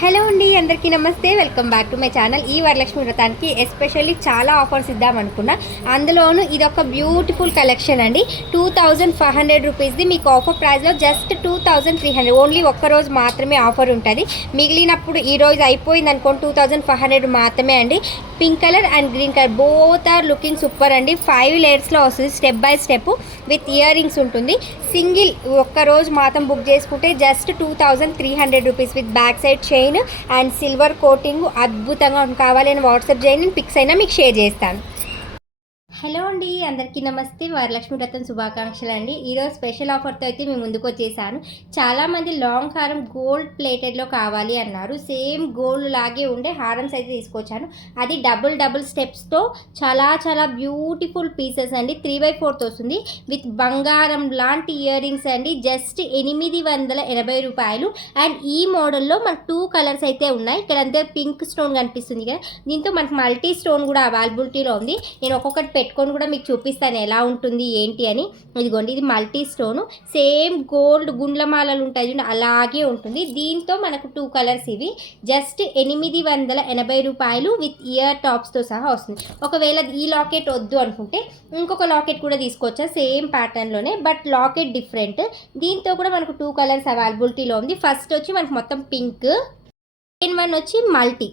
Hello అండి, అందరికీ నమస్తే. Welcome back to my channel. ఈ వరలక్ష్మి వ్రతానికి ఎస్పెషల్లీ చాలా ఆఫర్స్ ఇద్దామనుకున్నా. అందులోనూ ఇది ఒక బ్యూటిఫుల్ కలెక్షన్ అండి. 2500 రూపీస్ది మీకు ఆఫర్ ప్రైస్లో జస్ట్ 2300. ఓన్లీ ఒక్కరోజు మాత్రమే ఆఫర్ ఉంటుంది. మిగిలినప్పుడు ఈరోజు అయిపోయింది అనుకోండి 2500 మాత్రమే అండి. Pink colour and green colour both are looking super అండి. 5 లేయర్స్లో వస్తుంది, step by step with ear rings ఉంటుంది. సింగిల్ ఒక్కరోజు మాత్రం బుక్ చేసుకుంటే just 2300 rupees with back side chain and silver coating అద్భుతంగా కావాలని వాట్సాప్ చేయండి, పిక్స్ అయినా మీకు షేర్ చేస్తాను. హలో అండి, అందరికీ నమస్తే. వరలక్ష్మి వ్రతం శుభాకాంక్షలు అండి. ఈరోజు స్పెషల్ ఆఫర్తో అయితే మేము ముందుకు వచ్చేసాను. చాలామంది లాంగ్ హారం గోల్డ్ ప్లేటెడ్లో కావాలి అన్నారు. సేమ్ గోల్డ్ లాగే ఉండే హారమ్స్ అయితే తీసుకొచ్చాను. అది డబుల్ స్టెప్స్తో చాలా బ్యూటిఫుల్ పీసెస్ అండి. 3/4 వస్తుంది విత్ బంగారం లాంటి ఇయర్ రింగ్స్ అండి. జస్ట్ 880 రూపాయలు. అండ్ ఈ మోడల్లో మనకు 2 కలర్స్ అయితే ఉన్నాయి. ఇక్కడ అంతే పింక్ స్టోన్ కనిపిస్తుంది కదా, దీంతో మనకు మల్టీ స్టోన్ కూడా అవైలబిలిటీలో ఉంది. నేను ఒక్కొక్కటి పెట్టుకొని కూడా మీకు చూపిస్తాను ఎలా ఉంటుంది ఏంటి అని. ఇదిగోండి, ఇది మల్టీ స్టోను. సేమ్ గోల్డ్ గుండ్లమాలలు ఉంటాయి చూడండి, అలాగే ఉంటుంది. దీంతో మనకు 2 కలర్స్. ఇవి జస్ట్ 880 రూపాయలు విత్ ఇయర్ టాప్స్తో సహా వస్తుంది. ఒకవేళ ఈ లాకెట్ వద్దు అనుకుంటే ఇంకొక లాకెట్ కూడా తీసుకోవచ్చా, సేమ్ ప్యాటర్న్లోనే, బట్ లాకెట్ డిఫరెంట్. దీంతో కూడా మనకు 2 కలర్స్ అవైలబిలిటీలో ఉంది. ఫస్ట్ వచ్చి మనకు మొత్తం పింక్, సెకండ్ వన్ వచ్చి మల్టీ.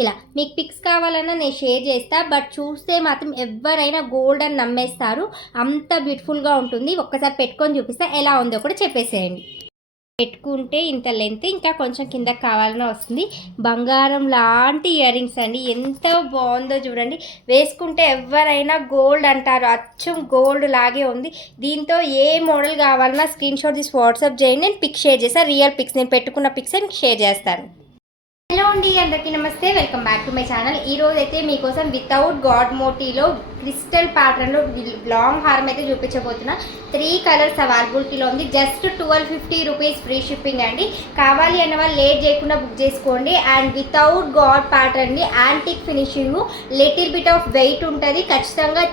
ఇలా మీకు పిక్స్ కావాలన్నా నేను షేర్ చేస్తా, బట్ చూస్తే మాత్రం ఎవరైనా గోల్డ్ అని నమ్మేస్తారు, అంత బ్యూటిఫుల్గా ఉంటుంది. ఒక్కసారి పెట్టుకొని చూపిస్తా, ఎలా ఉందో కూడా చెప్పేసేయండి. పెట్టుకుంటే ఇంత లెంత్, ఇంకా కొంచెం కిందకి కావాలన్నా వస్తుంది. బంగారం లాంటి ఇయర్ రింగ్స్ అండి, ఎంత బాగుందో చూడండి. వేసుకుంటే ఎవరైనా గోల్డ్ అంటారు, అచ్చం గోల్డ్ లాగే ఉంది. దీంతో ఏ మోడల్ కావాలన్నా స్క్రీన్ షాట్ తీసి వాట్సాప్ చేయండి, నేను పిక్ షేర్ చేస్తాను. రియల్ పిక్స్, నేను పెట్టుకున్న పిక్స్ నేను షేర్ చేస్తాను. హలో అండి, అందరికీ నమస్తే. Welcome back to my channel. ఈరోజు అయితే మీకోసం వితౌట్ గాడ్ మోటీలో క్రిస్టల్ ప్యాటర్న్లో లాంగ్ హారం అయితే చూపించబోతున్నా. 3 కలర్స్ అవైలబిలిటీలో ఉంది. జస్ట్ 1250 రూపీస్ ఫ్రీ షిప్పింగ్ అండి. కావాలి అన్న వాళ్ళు లేట్ చేయకుండా బుక్ చేసుకోండి. And without God pattern, antique finishing, little bit of weight ఉంటుంది. ఖచ్చితంగా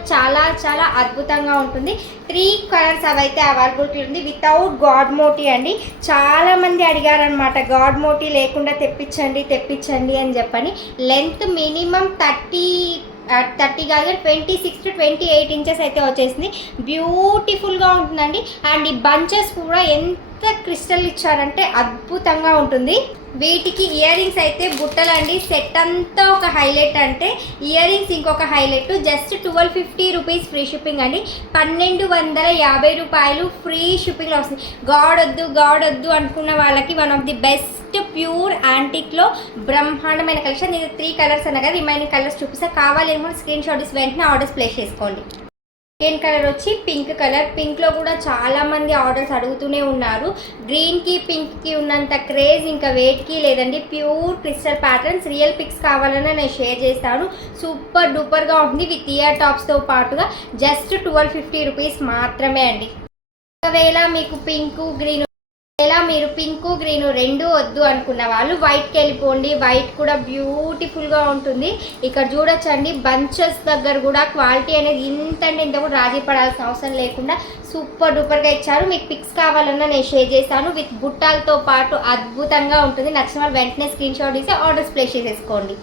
చాలా అద్భుతంగా ఉంటుంది. 3 కలర్స్ అవైతే అవైలబిలిటీ ఉంది. వితౌట్ గాడ్ మోటీ అండి. చాలామంది అడిగారనమాట, గాడ్ మోటీ లేకుండా తెప్పించండి అని చెప్పని. లెంత్ మినిమం 30 కాదు, 26 to 28 ఇంచెస్ అయితే వచ్చేసింది. బ్యూటిఫుల్గా ఉంటుందండి. అండ్ ఈ బంచెస్ కూడా ఎంత క్రిస్టల్ ఇచ్చారంటే అద్భుతంగా ఉంటుంది. వీటికి ఇయర్ రింగ్స్ అయితే బుట్టలండి. సెట్ అంతా ఒక హైలైట్, అంటే ఇయర్ రింగ్స్ ఇంకొక highlight. Just 1250 rupees free shipping అండి. 1250 రూపాయలు ఫ్రీ షిప్పింగ్లో వస్తుంది. గాడ్ వద్దు అనుకున్న వాళ్ళకి one of the best pure యాంటిక్లో బ్రహ్మాండమైన కలెక్షన్. ఇది 3 కలర్స్ అన్న కదా, రిమైనింగ్ కలర్స్ చూపిస్తా. కావాలేమో స్క్రీన్ షాట్ తీసి వెంటనే ఆర్డర్స్ ప్లేస్ చేసుకోండి. సెకండ్ కలర్ వచ్చి పింక్ కలర్. పింక్లో కూడా చాలామంది ఆర్డర్స్ అడుగుతూనే ఉన్నారు. గ్రీన్కి పింక్కి ఉన్నంత క్రేజ్ ఇంకా వేట్కి లేదండి. Pure crystal patterns. Real pics కావాలన్నా నేను షేర్ చేస్తాను. సూపర్ డూపర్గా ఉంటుంది విత్ ఇయర్ టాప్స్తో పాటుగా. జస్ట్ 1250 రూపీస్ మాత్రమే అండి. ఒకవేళ మీకు మీరు పింకు గ్రీను 2 వద్దు అనుకున్న వాళ్ళు వైట్కి వెళ్ళిపోండి. వైట్ కూడా బ్యూటిఫుల్గా ఉంటుంది. ఇక్కడ చూడొచ్చండి, బంచెస్ దగ్గర కూడా క్వాలిటీ అనేది ఇంత కూడా రాజీ పడాల్సిన అవసరం లేకుండా సూపర్ డూపర్గా ఇచ్చారు. మీకు పిక్స్ కావాలన్నా నేను షేర్ చేస్తాను. విత్ బుట్టాలతో పాటు అద్భుతంగా ఉంటుంది. నచ్చిన వాళ్ళు వెంటనే స్క్రీన్ షాట్ తీసి ఆర్డర్స్ ప్లేస్ చేసేసుకోండి.